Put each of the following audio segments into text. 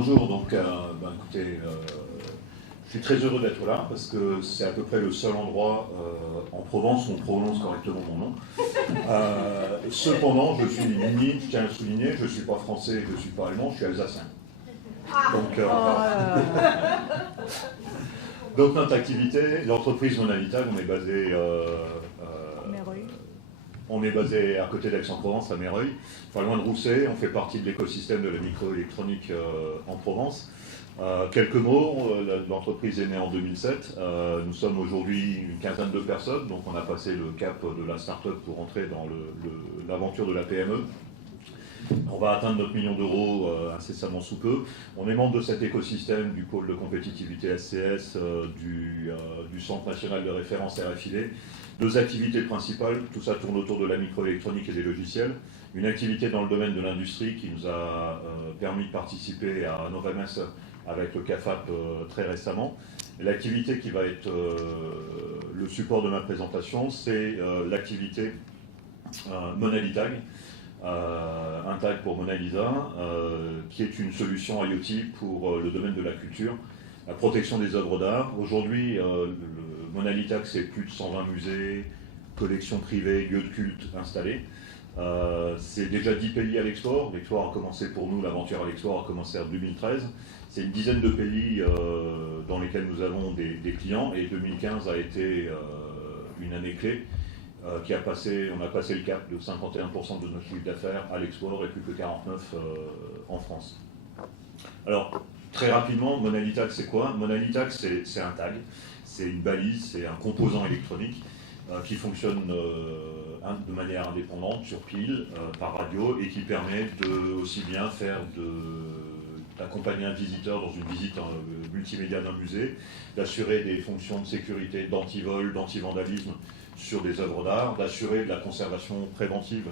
bonjour, donc écoutez, je suis très heureux d'être là parce que c'est à peu près le seul endroit en Provence où on prononce correctement mon nom. Cependant, je suis Ligny, je tiens à le souligner, je ne suis pas français, je ne suis pas allemand, je suis alsacien. Donc notre activité, l'entreprise Monalitag, on est basé à côté d'Aix-en-Provence, à Méreuil, pas loin de Rousset. On fait partie de l'écosystème de la microélectronique en Provence. Quelques mots, l'entreprise est née en 2007. Nous sommes aujourd'hui une quinzaine de personnes, donc on a passé le cap de la start-up pour entrer dans l'aventure de la PME. On va atteindre notre million d'euros incessamment sous peu. On est membre de cet écosystème du pôle de compétitivité SCS, du Centre national de référence RFID. Deux activités principales, tout ça tourne autour de la microélectronique et des logiciels. Une activité dans le domaine de l'industrie qui nous a permis de participer à Novames avec le CAFAP très récemment. L'activité qui va être le support de ma présentation, c'est l'activité Monalitag. Un tag pour Mona Lisa, qui est une solution IoT pour le domaine de la culture, la protection des œuvres d'art. Aujourd'hui, Monalitag, c'est plus de 120 musées, collections privées, lieux de culte installés. C'est déjà 10 pays à l'export. L'export a commencé pour nous, l'aventure à l'export a commencé en 2013. C'est une dizaine de pays dans lesquels nous avons des clients, et 2015 a été une année clé. On a passé le cap de 51% de notre chiffre d'affaires à l'export et plus que 49% en France. Alors, très rapidement, Monalitag, c'est quoi? Monalitag, c'est un tag, c'est une balise, c'est un composant électronique qui fonctionne de manière indépendante, sur pile, par radio, et qui permet de aussi bien d'accompagner un visiteur dans une visite multimédia d'un musée, d'assurer des fonctions de sécurité, d'antivol, d'antivandalisme sur des œuvres d'art, d'assurer de la conservation préventive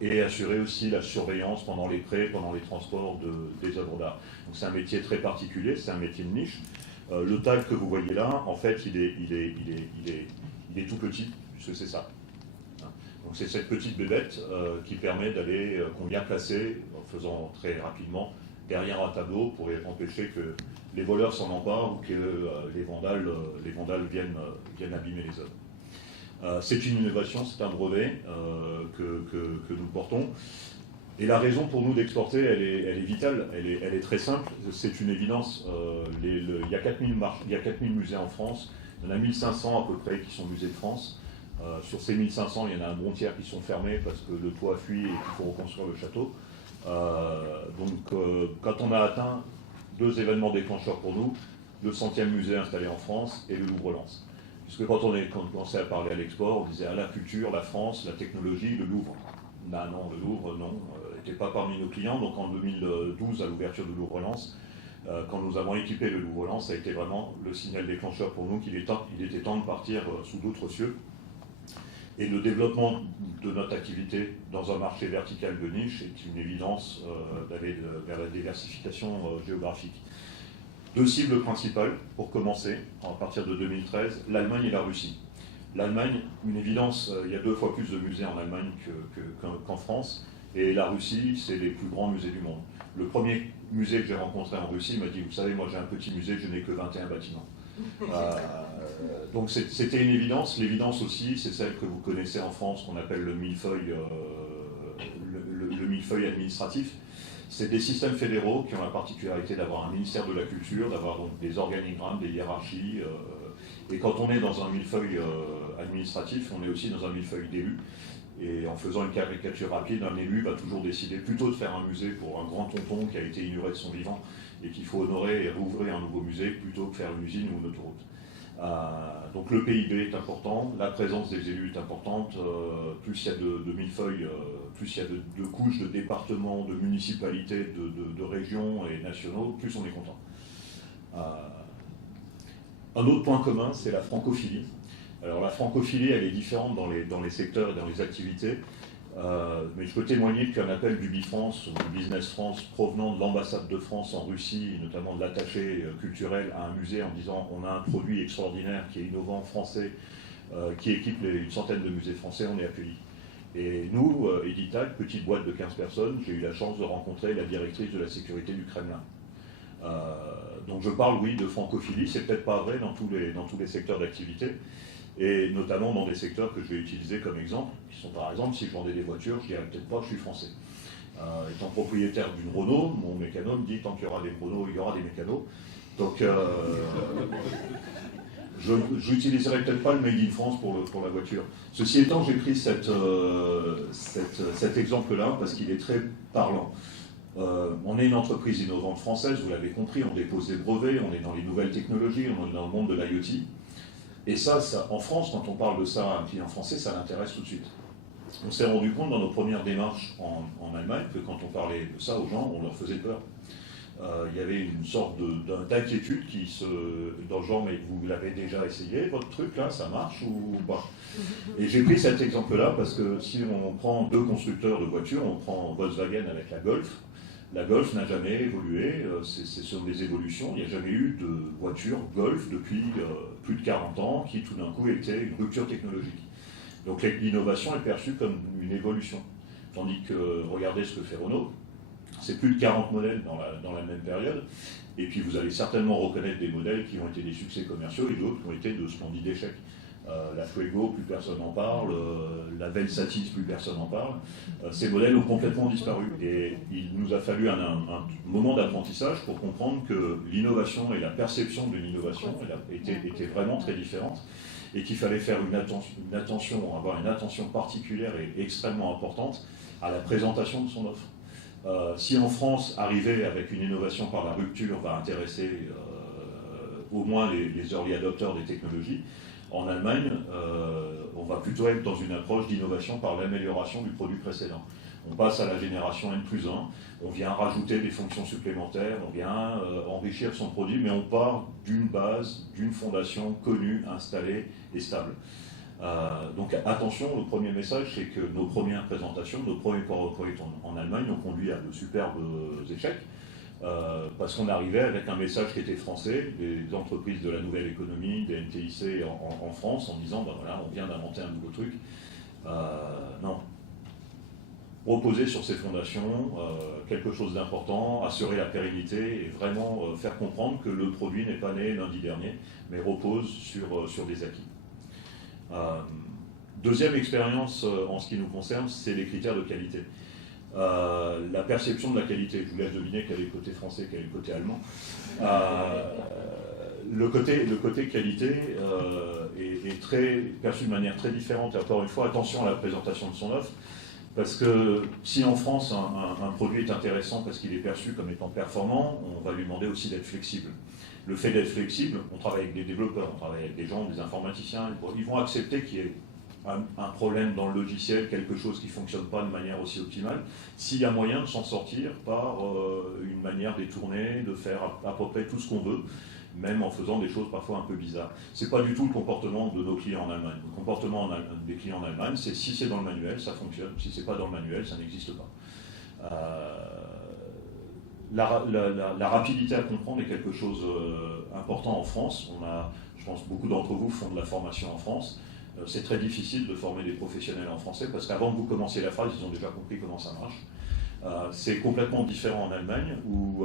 et assurer aussi la surveillance pendant les prêts, pendant les transports des œuvres d'art. Donc c'est un métier très particulier, c'est un métier de niche. Le tag que vous voyez là, en fait, il est tout petit, puisque c'est ça. Donc c'est cette petite bébête qui permet qu'on vient placer, en faisant très rapidement, derrière un tableau pour empêcher que les voleurs s'en emparent ou que les vandales viennent abîmer les œuvres. C'est une innovation, c'est un brevet que nous portons. Et la raison pour nous d'exporter, elle est vitale, elle est très simple, c'est une évidence. Il y a 4000 musées en France, il y en a 1500 à peu près qui sont musées de France. Sur ces 1500, il y en a un bon tiers qui sont fermés parce que le toit fuit et qu'il faut reconstruire le château. Quand on a atteint deux événements déclencheurs pour nous, le 100e musée installé en France et le Louvre-Lens. Puisque quand on commençait à parler à l'export, on disait la culture, la France, la technologie, le Louvre. Non, le Louvre, non, n'était pas parmi nos clients. Donc en 2012, à l'ouverture du Louvre-Lens, quand nous avons équipé le Louvre-Lens, ça a été vraiment le signal déclencheur pour nous qu'il était temps de partir sous d'autres cieux. Et le développement de notre activité dans un marché vertical de niche est une évidence d'aller vers la diversification géographique. Deux cibles principales, pour commencer, à partir de 2013, l'Allemagne et la Russie. L'Allemagne, une évidence, il y a 2 fois plus de musées en Allemagne qu'en France, et la Russie, c'est les plus grands musées du monde. Le premier musée que j'ai rencontré en Russie m'a dit, vous savez, moi j'ai un petit musée, je n'ai que 21 bâtiments. Donc c'était une évidence. L'évidence aussi, c'est celle que vous connaissez en France, qu'on appelle le millefeuille, le millefeuille administratif. C'est des systèmes fédéraux qui ont la particularité d'avoir un ministère de la culture, d'avoir donc des organigrammes, des hiérarchies. Et quand on est dans un millefeuille administratif, on est aussi dans un millefeuille d'élus. Et en faisant une caricature rapide, un élu va toujours décider plutôt de faire un musée pour un grand tonton qui a été ignoré de son vivant et qu'il faut honorer et rouvrir un nouveau musée plutôt que faire une usine ou une autoroute. Donc le PIB est important, la présence des élus est importante, plus il y a de millefeuilles, plus il y a de couches de départements, de municipalités, de régions et nationaux, plus on est content. Un autre point commun, c'est la francophilie. Alors la francophilie, elle est différente dans les secteurs et dans les activités, mais je peux témoigner qu'un appel du Bifrance, ou du Business France, provenant de l'ambassade de France en Russie, et notamment de l'attaché culturel à un musée en disant on a un produit extraordinaire qui est innovant, français, qui équipe une centaine de musées français, on est accueillis. Et nous, Editac, petite boîte de 15 personnes, j'ai eu la chance de rencontrer la directrice de la sécurité du Kremlin. Donc je parle, oui, de francophilie, c'est peut-être pas vrai dans tous les secteurs d'activité, et notamment dans des secteurs que je vais utiliser comme exemple, qui sont par exemple, si je vendais des voitures, je dirais peut-être pas que je suis français. Étant propriétaire d'une Renault, mon mécano me dit tant qu'il y aura des Renault, il y aura des mécanos. Donc je n'utiliserai peut-être pas le Made in France pour la voiture. Ceci étant, j'ai pris cet exemple-là parce qu'il est très parlant. On est une entreprise innovante française, vous l'avez compris, on dépose des brevets, on est dans les nouvelles technologies, on est dans le monde de l'IoT. Et ça, en France, quand on parle de ça à un client français, ça l'intéresse tout de suite. On s'est rendu compte dans nos premières démarches en Allemagne que quand on parlait de ça aux gens, on leur faisait peur. Il y avait une sorte d'inquiétude dans le genre, mais vous l'avez déjà essayé, votre truc là, ça marche ou pas? Et j'ai pris cet exemple-là parce que si on prend deux constructeurs de voitures, on prend Volkswagen avec la Golf. La Golf n'a jamais évolué, ce sont des évolutions, il n'y a jamais eu de voiture Golf depuis plus de 40 ans qui tout d'un coup était une rupture technologique. Donc l'innovation est perçue comme une évolution. Tandis que, regardez ce que fait Renault, c'est plus de 40 modèles dans la même période, et puis vous allez certainement reconnaître des modèles qui ont été des succès commerciaux et d'autres qui ont été de splendides échecs. La Fuego, plus personne n'en parle, la Velsatis, plus personne n'en parle. Ces modèles ont complètement disparu. Et il nous a fallu un moment d'apprentissage pour comprendre que l'innovation et la perception de l'innovation étaient vraiment très différentes et qu'il fallait faire avoir une attention particulière et extrêmement importante à la présentation de son offre. Si en France, arriver avec une innovation par la rupture va intéresser au moins les early adopters des technologies, en Allemagne, on va plutôt être dans une approche d'innovation par l'amélioration du produit précédent. On passe à la génération N+1, on vient rajouter des fonctions supplémentaires, on vient enrichir son produit, mais on part d'une base, d'une fondation connue, installée et stable. Donc attention, le premier message, c'est que nos premières présentations, nos premiers PowerPoint en Allemagne ont conduit à de superbes échecs. Parce qu'on arrivait avec un message qui était français, des entreprises de la nouvelle économie, des NTIC en France, en disant, ben voilà, on vient d'inventer un nouveau truc. Non. Reposer sur ces fondations, quelque chose d'important, assurer la pérennité et vraiment faire comprendre que le produit n'est pas né lundi dernier, mais repose sur des acquis. Deuxième expérience en ce qui nous concerne, c'est les critères de qualité. La perception de la qualité, je vous laisse deviner quel est le côté français, quel est le côté allemand. Le côté qualité est perçu de manière très différente. Et encore une fois, attention à la présentation de son offre, parce que si en France un produit est intéressant parce qu'il est perçu comme étant performant, on va lui demander aussi d'être flexible. Le fait d'être flexible, on travaille avec des développeurs, on travaille avec des gens, des informaticiens, ils vont accepter qu'il y ait un problème dans le logiciel, quelque chose qui ne fonctionne pas de manière aussi optimale, s'il y a moyen de s'en sortir par une manière détournée, de faire à peu près tout ce qu'on veut, même en faisant des choses parfois un peu bizarres. Ce n'est pas du tout le comportement de nos clients en Allemagne. Le comportement des clients en Allemagne, c'est si c'est dans le manuel, ça fonctionne, si ce n'est pas dans le manuel, ça n'existe pas. La rapidité à comprendre est quelque chose d'important en France. Je pense que beaucoup d'entre vous font de la formation en France. C'est très difficile de former des professionnels en français parce qu'avant que vous commenciez la phrase, ils ont déjà compris comment ça marche. C'est complètement différent en Allemagne où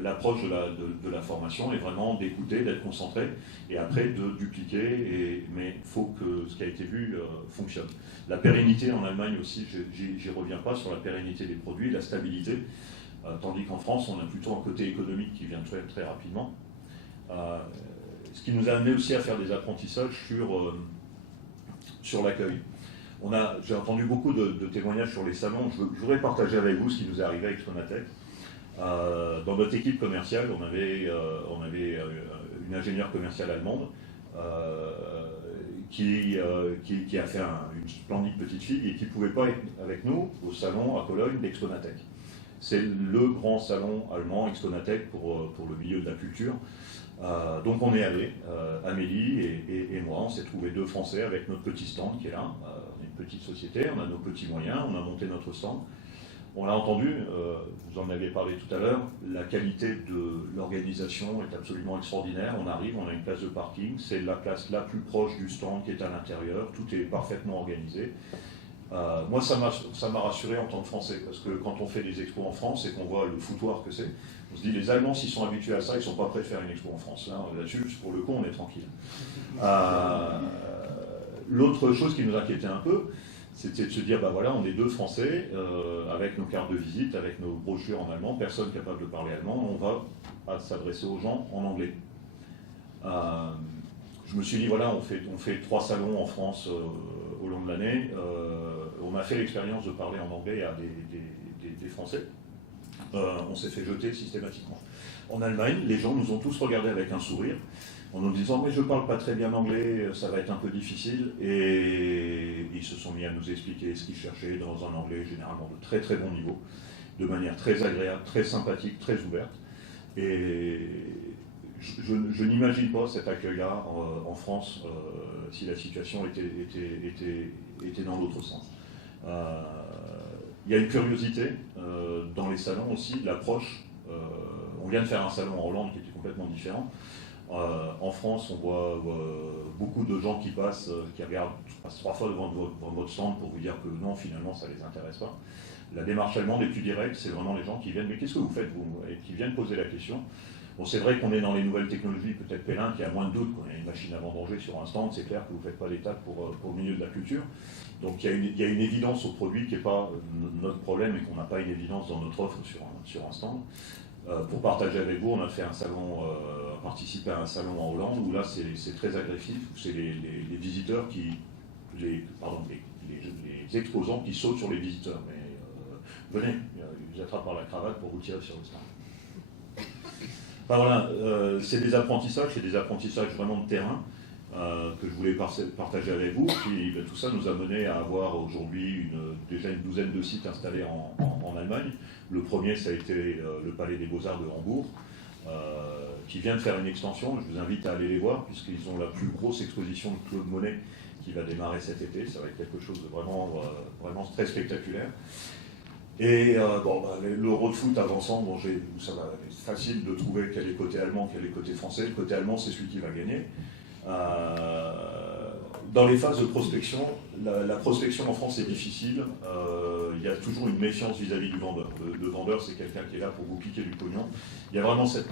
l'approche de la formation est vraiment d'écouter, d'être concentré et après de dupliquer, mais il faut que ce qui a été vu fonctionne. La pérennité en Allemagne aussi, j'y reviens pas sur la pérennité des produits, la stabilité, tandis qu'en France on a plutôt un côté économique qui vient très, très rapidement. Ce qui nous a amené aussi à faire des apprentissages sur l'accueil. J'ai entendu beaucoup de témoignages sur les salons. Je voudrais partager avec vous ce qui nous est arrivé avec Exponatec. Dans notre équipe commerciale, on avait une ingénieure commerciale allemande qui a fait une splendide petite fille et qui ne pouvait pas être avec nous au salon à Cologne d'Exponatec. C'est le grand salon allemand, Exponatec, pour le milieu de la culture. Donc on est allé, Amélie et moi, on s'est trouvés deux Français avec notre petit stand qui est là. On est une petite société, on a nos petits moyens, on a monté notre stand. On l'a entendu, vous en avez parlé tout à l'heure, la qualité de l'organisation est absolument extraordinaire. On arrive, on a une place de parking, c'est la place la plus proche du stand qui est à l'intérieur, tout est parfaitement organisé. Moi, ça m'a rassuré en tant que Français, parce que quand on fait des expos en France et qu'on voit le foutoir que c'est, on se dit les Allemands, s'ils sont habitués à ça, ils ne sont pas prêts de faire une expo en France. Là-dessus, pour le coup, on est tranquille. L'autre chose qui nous inquiétait un peu, c'était de se dire, bah voilà, on est deux Français, avec nos cartes de visite, avec nos brochures en allemand, personne capable de parler allemand, on va s'adresser aux gens en anglais. Je me suis dit, voilà, on fait 3 salons en France au long de l'année. On a fait l'expérience de parler en anglais à des Français. On s'est fait jeter systématiquement. En Allemagne, les gens nous ont tous regardés avec un sourire, en nous disant, mais je ne parle pas très bien anglais, ça va être un peu difficile. Et ils se sont mis à nous expliquer ce qu'ils cherchaient dans un anglais généralement de très très bon niveau, de manière très agréable, très sympathique, très ouverte. Et je n'imagine pas cet accueil-là en France si la situation était dans l'autre sens. Il y a une curiosité dans les salons aussi, l'approche. On vient de faire un salon en Hollande qui était complètement différent. En France, on voit beaucoup de gens qui passent 3 fois devant votre stand pour vous dire que non, finalement, ça ne les intéresse pas. La démarche allemande est plus directe, c'est vraiment les gens qui viennent, mais qu'est-ce que vous faites, vous? Et qui viennent poser la question. Bon, c'est vrai qu'on est dans les nouvelles technologies, peut-être Pélin, qui a moins de doute. Quand il y a une machine à vendanger sur un stand, c'est clair que vous ne faites pas des tacs pour le milieu de la culture. Donc il y a une évidence au produit qui n'est pas notre problème et qu'on n'a pas une évidence dans notre offre sur un stand. Pour partager avec vous, on a fait un salon, participé à un salon en Hollande où là c'est très agressif, c'est les visiteurs les exposants qui sautent sur les visiteurs. Mais venez, ils vous attrapent par la cravate pour vous tirer sur le stand. Enfin, voilà, c'est des apprentissages vraiment de terrain que je voulais partager avec vous. Puis tout ça nous a mené à avoir aujourd'hui déjà une douzaine de sites installés en Allemagne. Le premier, ça a été le Palais des Beaux-Arts de Hambourg, qui vient de faire une extension. Je vous invite à aller les voir, puisqu'ils ont la plus grosse exposition de Claude Monet qui va démarrer cet été. Ça va être quelque chose de vraiment très spectaculaire. Et le road foot avançant, ça va être facile de trouver quel est le côté allemand, quel est le côté français. Le côté allemand, c'est celui qui va gagner. Dans les phases de prospection, la prospection en France est difficile. Il y a toujours une méfiance vis-à-vis du vendeur. Le vendeur, c'est quelqu'un qui est là pour vous piquer du pognon. Il y a vraiment cette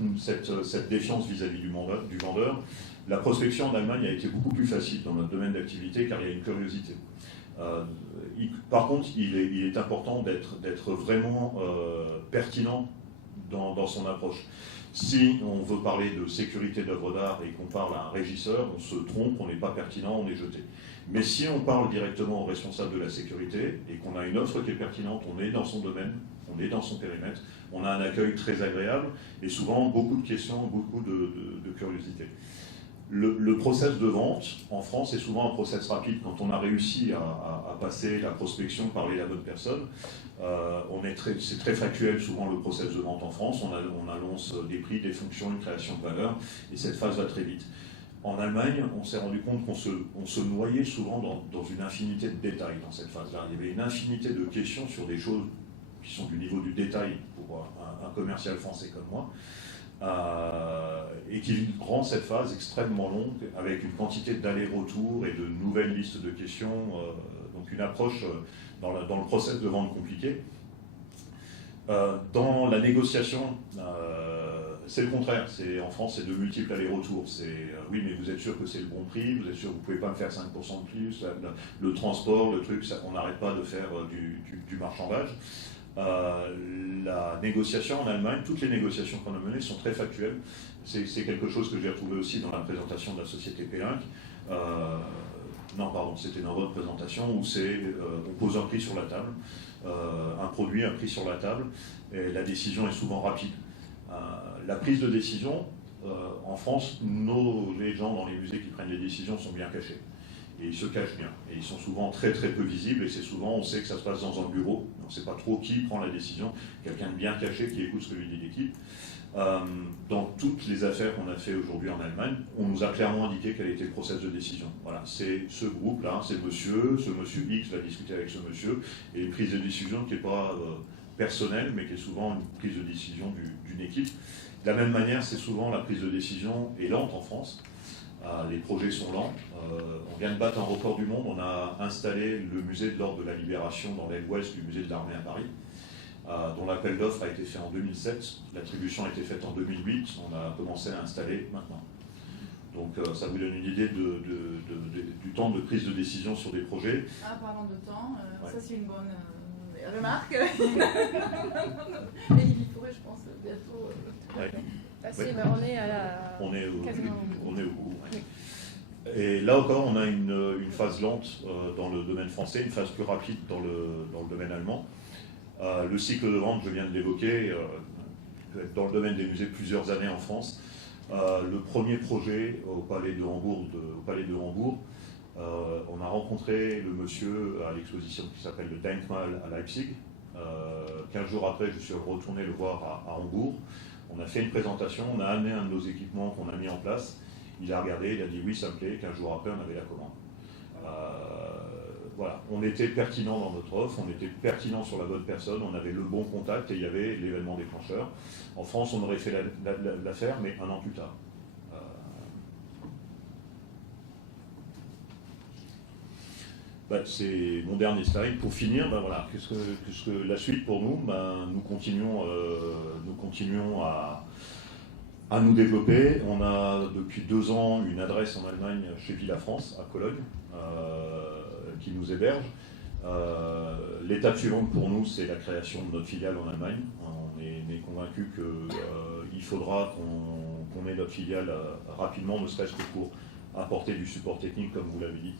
défiance vis-à-vis du vendeur. La prospection en Allemagne a été beaucoup plus facile dans notre domaine d'activité car il y a une curiosité. Par contre, il est important d'être vraiment pertinent dans son approche. Si on veut parler de sécurité d'œuvres d'art et qu'on parle à un régisseur, on se trompe, on n'est pas pertinent, on est jeté. Mais si on parle directement au responsable de la sécurité et qu'on a une offre qui est pertinente, on est dans son domaine, on est dans son périmètre, on a un accueil très agréable et souvent beaucoup de questions, beaucoup de curiosité. Le process de vente en France est souvent un process rapide. Quand on a réussi à passer la prospection, parler à la bonne personne, c'est très factuel souvent le process de vente en France. On annonce des prix, des fonctions, une création de valeur, et cette phase va très vite. En Allemagne, on s'est rendu compte qu'on se noyait souvent dans une infinité de détails dans cette phase-là. Il y avait une infinité de questions sur des choses qui sont du niveau du détail pour un commercial français comme moi. Et qui rend cette phase extrêmement longue avec une quantité d'allers-retours et de nouvelles listes de questions, donc une approche dans le process de vente compliqué. Dans la négociation, c'est le contraire. En France, c'est de multiples allers-retours. Oui, mais vous êtes sûr que c'est le bon prix, vous êtes sûr que vous ne pouvez pas me faire 5% de plus, le transport, le truc, on n'arrête pas de faire du marchandage. La négociation en Allemagne, toutes les négociations qu'on a menées sont très factuelles. C'est quelque chose que j'ai retrouvé aussi dans la présentation de la société Pélin. Non, pardon, c'était dans votre présentation où on pose un prix sur la table, un produit, un prix sur la table, et la décision est souvent rapide. La prise de décision, en France, les gens dans les musées qui prennent les décisions sont bien cachés. Et ils se cachent bien. Et ils sont souvent très très peu visibles, et c'est souvent, on sait que ça se passe dans un bureau, on ne sait pas trop qui prend la décision, quelqu'un de bien caché qui écoute ce que lui dit l'équipe. Dans toutes les affaires qu'on a fait aujourd'hui en Allemagne, on nous a clairement indiqué quel était le process de décision. Voilà, c'est ce groupe-là, c'est ce monsieur X va discuter avec ce monsieur, et une prise de décision qui n'est pas personnelle, mais qui est souvent une prise de décision d'une équipe. De la même manière, c'est souvent la prise de décision est lente en France. Les projets sont lents. On vient de battre un record du monde. On a installé le musée de l'Ordre de la Libération dans l'aile ouest du musée de l'Armée à Paris, dont l'appel d'offres a été fait en 2007. L'attribution a été faite en 2008. On a commencé à installer maintenant. Donc ça vous donne une idée du temps de prise de décision sur des projets. Ah, parlant de temps, Ouais. ça c'est une bonne remarque. Et il y pourrait, je pense, bientôt. Ouais. Passé, Ouais. ben, on est à la... On est au Quasiment. bout. Ouais. Et là encore, on a une phase lente dans le domaine français, une phase plus rapide dans le domaine allemand. Le cycle de vente, je viens de l'évoquer, peut être dans le domaine des musées plusieurs années en France. Le premier projet au Palais de Hambourg, on a rencontré le monsieur à l'exposition qui s'appelle le Denkmal à Leipzig. 15 jours après, je suis retourné le voir à Hambourg. On a fait une présentation, on a amené un de nos équipements qu'on a mis en place. Il a regardé, il a dit oui, ça me plaît. 15 jours après, on avait la commande. Voilà, on était pertinent dans notre offre, on était pertinent sur la bonne personne, on avait le bon contact et il y avait l'événement déclencheur. En France, on aurait fait l'affaire, mais un an plus tard. C'est mon dernier slide. Pour finir, voilà, qu'est-ce que la suite pour nous, nous continuons à nous développer. On a depuis 2 ans une adresse en Allemagne chez Villa France, à Cologne, qui nous héberge. L'étape suivante pour nous, c'est la création de notre filiale en Allemagne. On est convaincu qu'il faudra qu'on ait notre filiale rapidement, ne serait-ce que pour apporter du support technique, comme vous l'avez dit,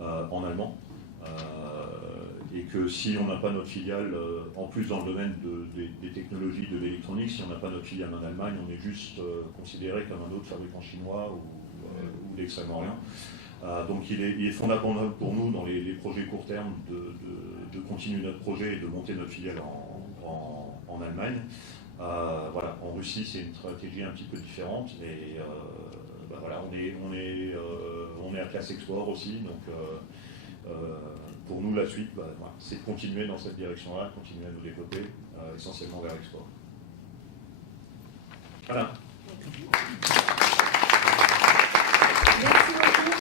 en allemand. Et que si on n'a pas notre filiale, en plus dans le domaine des technologies de l'électronique, si on n'a pas notre filiale en Allemagne, on est juste considéré comme un autre fabricant chinois ou d'Extrême-Orient. Donc il est fondamental pour nous, dans les projets court terme, de continuer notre projet et de monter notre filiale en Allemagne. Voilà, en Russie, c'est une stratégie un petit peu différente, mais voilà, on est à classe export aussi, donc pour nous, la suite, voilà, c'est de continuer dans cette direction-là, continuer à nous développer, essentiellement vers l'export. Voilà.